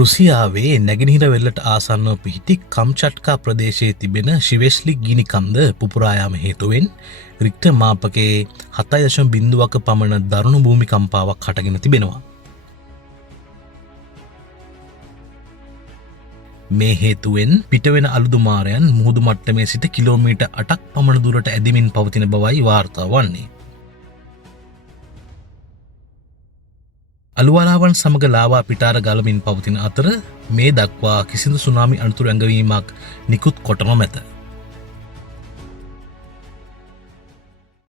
රුසියාවේ නැගෙනහිර වෙල්ලට ආසන්නව පිහිටි කම්චට්කා ප්‍රදේශයේ තිබෙන ශිවෙස්ලි ගිනි කන්ද පුපුරා යාම හේතුවෙන් රික්ටර් මාපකයේ 7.0ක පමණ දරුණු භූමිකම්පාවක් හටගෙන තිබෙනවා. මේ හේතුවෙන් පිටවෙන අලුදුමාරයන් මුහුදු මට්ටමේ සිට කිලෝමීටර් 8ක් පමණ දුරට ඇදිමින් පවතින බවයි වාර්තා වන්නේ. අලුවලාවන් සමග ලාවා පිටාර ගලමින් පවතින අතර මේ දක්වා කිසිදු සුනාමි අනතුරු ඇඟවීමක් නිකුත් කොට නොමැත.